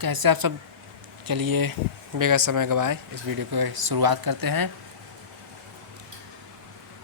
कैसे आप सब। चलिए बेगर समय गवाए इस वीडियो की शुरुआत करते हैं।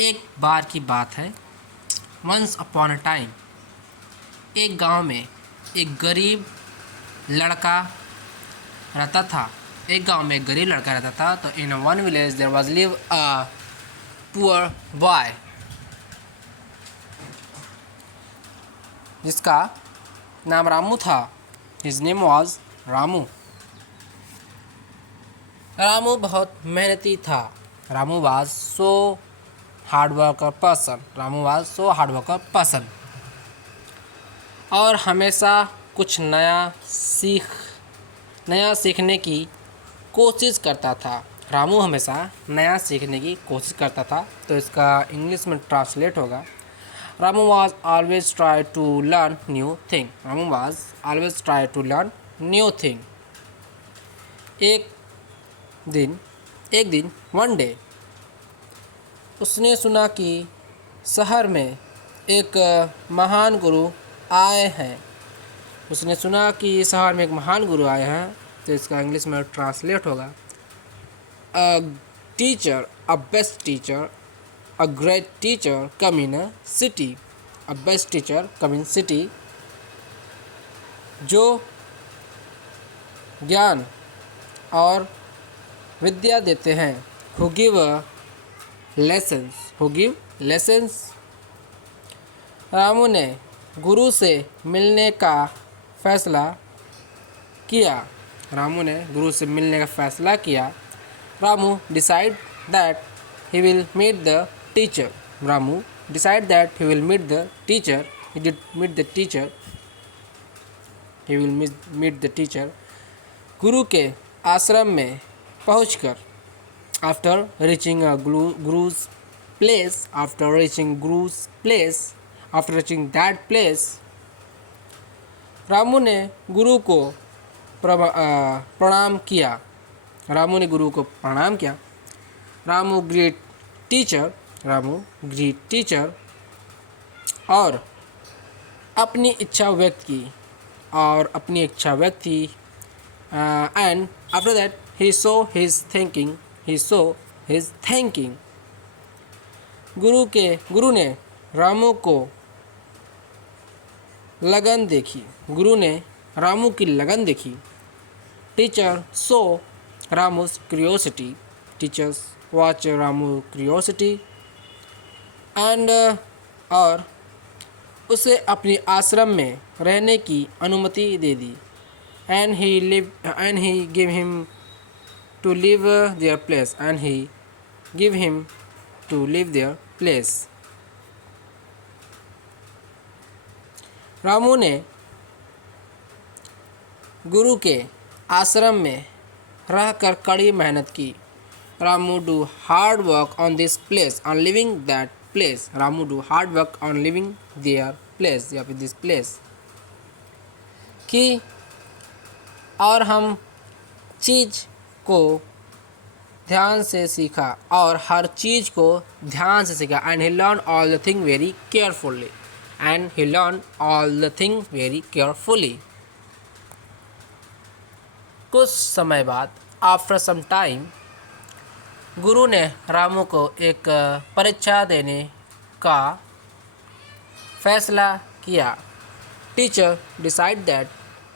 एक बार की बात है, वंस अपॉन अ टाइम एक गांव में एक गरीब लड़का रहता था। तो in one village there was live a poor boy जिसका नाम रामू था। His name was Ramu. Ramu बहुत मेहनती था। Ramu was so hard worker person और हमेशा कुछ नया सीखने की कोशिश करता था। रामू हमेशा नया सीखने की कोशिश करता था, तो इसका इंग्लिश में ट्रांसलेट होगा, Ramu was always try to learn new thing. एक दिन वन डे उसने सुना कि शहर में एक महान गुरु आए हैं। तो इसका इंग्लिश में ट्रांसलेट होगा, a teacher, a best teacher, a great teacher come in a city. जो ज्ञान और विद्या देते हैं, who give lessons। रामू ने गुरु से मिलने का फैसला किया। Ramu decide that he will meet the teacher. गुरु के आश्रम में पहुंचकर after reaching that place, Ramu ने गुरु को प्रणाम किया। रामू ग्रीट टीचर और अपनी इच्छा व्यक्त की। And after that he saw his thinking। गुरु ने रामू की लगन देखी। Teacher saw Ramu's curiosity। and और उसे अपने आश्रम में रहने की अनुमति दे दी। and he gave him to live their place। Ramu ने गुरु के आश्रम में रहकर कड़ी मेहनत की। Ramu do hard work on this place, on living that place। Ramu do hard work on living their place या फिर this place। कि और हम चीज़ को ध्यान से सीखा और हर चीज़ को ध्यान से सीखा। and he learned all the thing very carefully। कुछ समय बाद आफ्टर सम टाइम गुरु ने रामू को एक परीक्षा देने का फैसला किया। Teacher decide that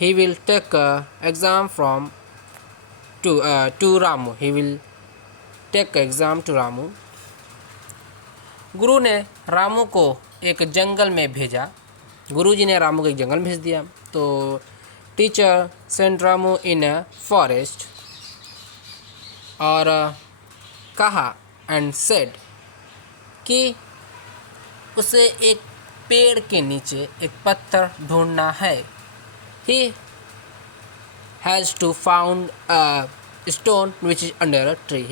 he will take exam to Ramu। गुरु ने रामू को एक जंगल में भेजा। गुरुजी ने रामू को एक जंगल में भेज दिया। तो teacher sent Ramu in a forest और कहा एंड सेड कि उसे एक पेड़ के नीचे एक पत्थर ढूंढना है। He has to found a stone which is under a tree।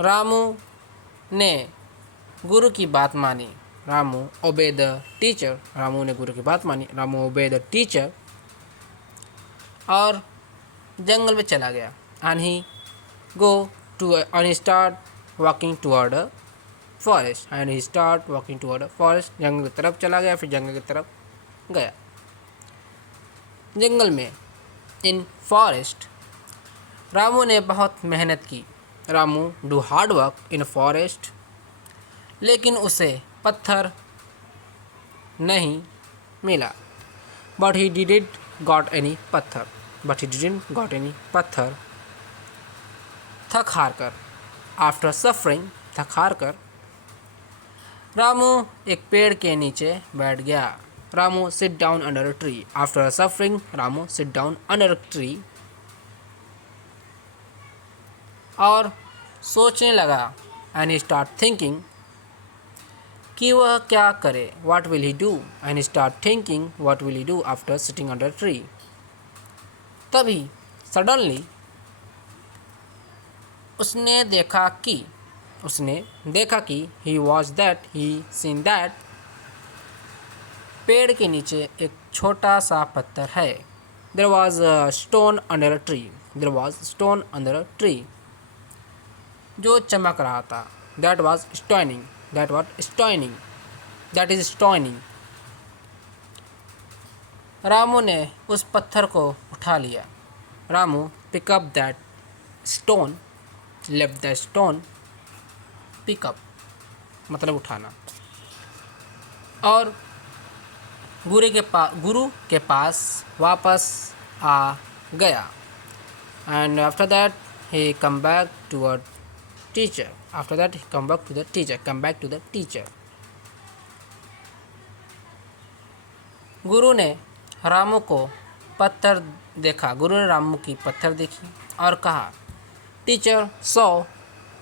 Ramu ने गुरु की बात मानी। Ramu obey the teacher। Ramu ने गुरु की बात मानी। रामू obey the teacher और जंगल में चला गया। and he start walking toward a forest। जंगल की तरफ चला गया, फिर जंगल की तरफ गया। जंगल में, इन फॉरेस्ट। रामू ने बहुत मेहनत की। Ramu do hard work in forest. लेकिन उसे पत्थर नहीं मिला। But he didn't got any पत्थर। But he didn't got any पत्थर। थक हार कर, आफ्टर सफरिंग, थक हार कर रामू एक पेड़ के नीचे बैठ गया। Ramu sit down under a tree. After suffering, Ramu sit down under a tree और सोचने लगा। एंड ही स्टार्ट थिंकिंग कि वह क्या करे। What will he do? And he start thinking what will he do after sitting under tree. तभी suddenly उसने देखा कि he was that he seen that पेड़ के नीचे एक छोटा सा पत्थर है। There was a stone under a tree. There was stone under a tree जो चमक रहा था। That was stoning. That was stoning. That is stoning. Ramu ने उस पत्थर को उठा लिया। Ramu pick up that stone. Left the stone. Pick up मतलब उठाना। और गुरु के पास वापस आ गया। And after that he come back to a teacher. After that he come back to the teacher. गुरु ने रामू को पत्थर देखा। गुरु ने रामू की पत्थर देखी और कहा, teacher saw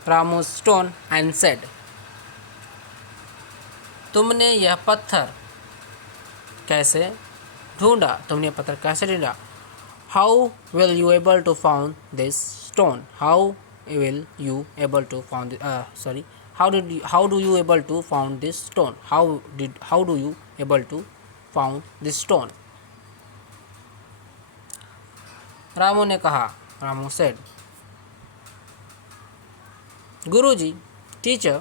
Ramu stone and said, तुमने यह पत्थर कैसे ढूंढा? तुमने पत्थर कैसे ढूंढा? How will you able to found this stone? How will you able to found sorry how do you able to found this stone? How do you able to found this stone? Ramu ने कहा। Ramu said, गुरुजी, teacher,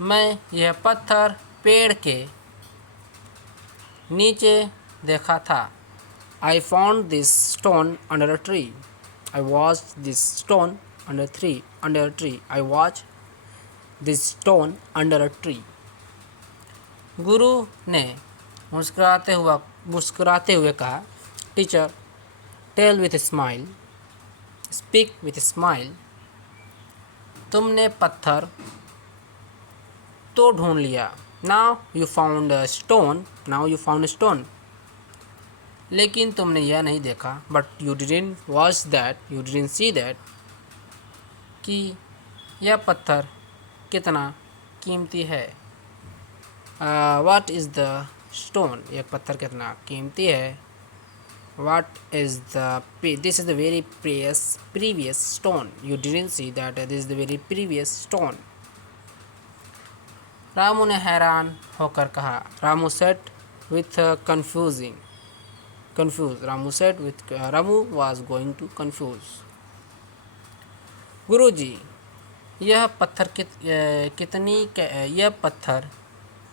मैं यह पत्थर पेड़ के नीचे देखा था। I found this stone under a tree. I watched this stone under a tree. I watched this stone under a tree. गुरु ने मुस्कुराते हुए कहा, teacher, tell with smile, speak with smile, तुमने पत्थर तो ढूंढ लिया। Now you found a stone. Now you found a stone. लेकिन तुमने यह नहीं देखा, but you didn't watch that, you didn't see that, कि यह पत्थर कितना कीमती है। What is the stone? यह पत्थर कितना कीमती है। What is this is the very previous stone. You didn't see that this is the very previous stone. Ramu ने हैरान होकर कहा। Ramu set with confused. Ramu was going to confuse. गुरुजी, यह पत्थर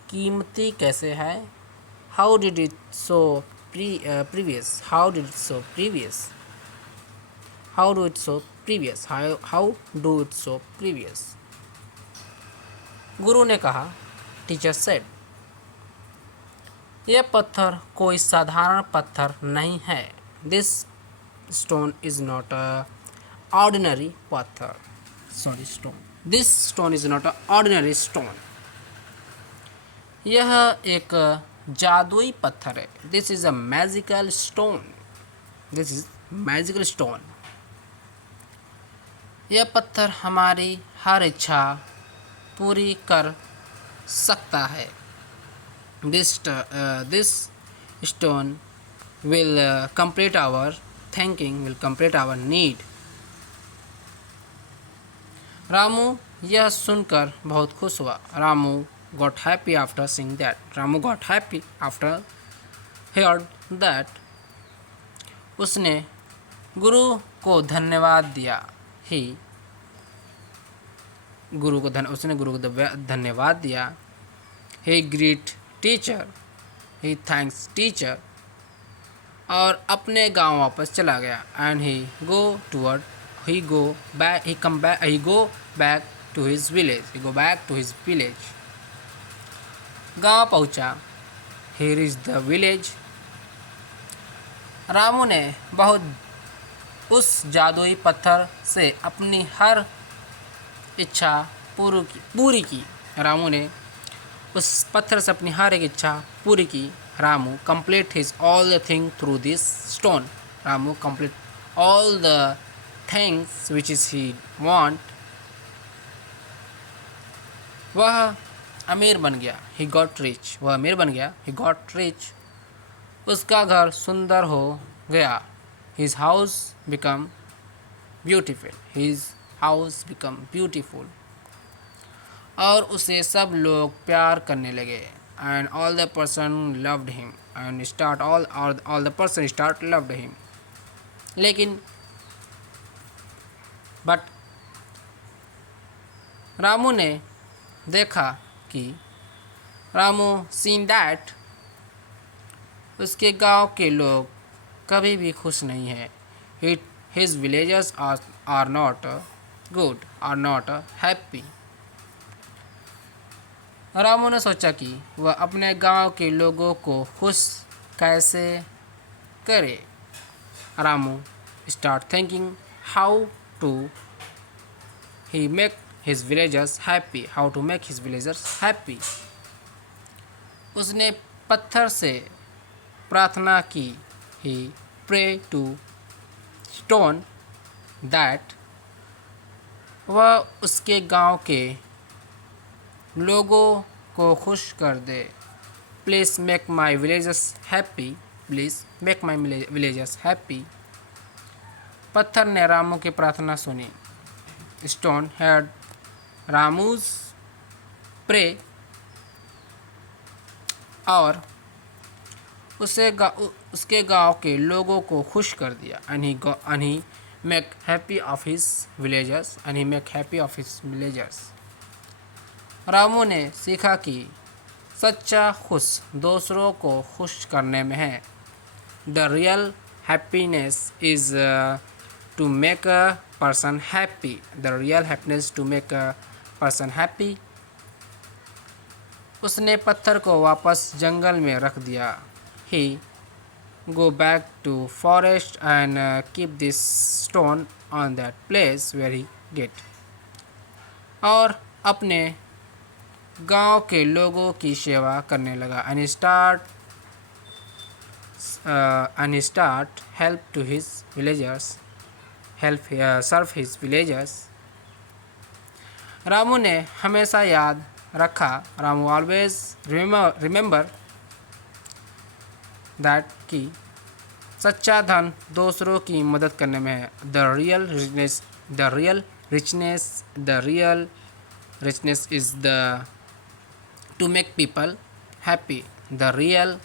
कीमती कैसे है? How did it so previous? How do it so previous? गुरु ने कहा, टीचर सेड, यह पत्थर कोई साधारण पत्थर नहीं है। This stone is not a ordinary पत्थर। This stone is not a ordinary stone. यह एक जादुई पत्थर है। This is a magical stone. यह पत्थर हमारी हर इच्छा पूरी कर सकता है। This stone will complete our thinking, will complete our need. Ramu यह सुनकर बहुत खुश हुआ। Ramu got happy after seeing that. Ramu got happy after heard that. उसने गुरु को धन्यवाद दिया। उसने गुरु को धन्यवाद दिया। He greet teacher. He thanks teacher. और अपने गांव वापस चला गया। And he go back to his village. गांव पहुंचा। He reach the village. Ramu ने बहुत उस जादुई पत्थर से अपनी हर इच्छा पूरी की। रामू ने उस पत्थर से अपनी हर एक इच्छा पूरी की। Ramu complete his all the thing through this stone. Ramu complete all the things which is he want. वह अमीर बन गया। He got rich. वह अमीर बन गया। He got rich. उसका घर सुंदर हो गया। His house become beautiful. और उसे सब लोग प्यार करने लगे। And all the person loved him. All the person start loved him. लेकिन बट रामू ने देखा कि सीन दैट उसके गांव के लोग कभी भी खुश नहीं हैं। His villagers are not good, are not happy. Ramu ने सोचा कि वह अपने गांव के लोगों को खुश कैसे करे। Ramu start thinking how to he make his villagers happy. How to make his villagers happy. उसने पत्थर से प्रार्थना की। He pray to stone that वह उसके गांव के लोगों को खुश कर दे। Please make my villagers happy. Please make my villagers happy. पत्थर ने रामू की प्रार्थना सुनी। Stone heard Ramu's pray और उसके गांव के लोगों को खुश कर दिया। And he make happy of his villagers. Ramu ने सीखा कि सच्चा खुश दूसरों को खुश करने में है। The real happiness is to make a person happy. The real happiness to make a person happy. उसने पत्थर को वापस जंगल में रख दिया। He go back to forest and keep this stone on that place where he get. और अपने गांव के लोगों की सेवा करने लगा। And he start help to his villagers. Serve his villagers. Ramu ने हमेशा याद रखा। रामू always remember that कि सच्चा धन दूसरों की मदद करने में है। The real richness is to make people happy. The real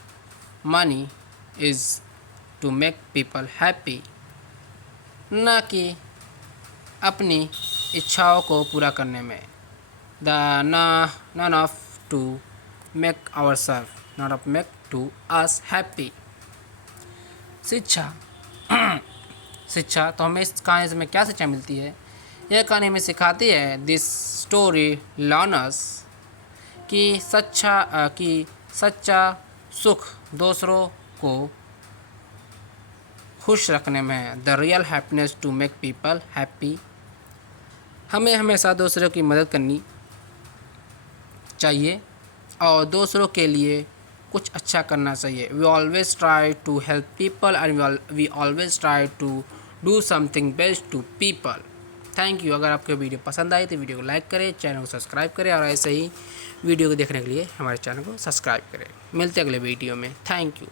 money is to make people happy. ना कि अपनी इच्छाओं को पूरा करने में। None of to make ourselves, not of make to us happy. शिक्षा तो हमें इस कहानी से क्या शिक्षा मिलती है? यह कहानी हमें सिखाती है दिस स्टोरी लर्नर्स कि सच्चा सुख दूसरों को खुश रखने में है। The real happiness to make people happy. हमें हमेशा दूसरों की मदद करनी चाहिए और दूसरों के लिए कुछ अच्छा करना चाहिए। We always try to help people and we always try to do something best to people. Thank you. अगर आपको वीडियो पसंद आई तो वीडियो को लाइक करें, चैनल को सब्सक्राइब करें और ऐसे ही वीडियो को देखने के लिए हमारे चैनल को सब्सक्राइब करें। मिलते हैं अगले वीडियो में। Thank you.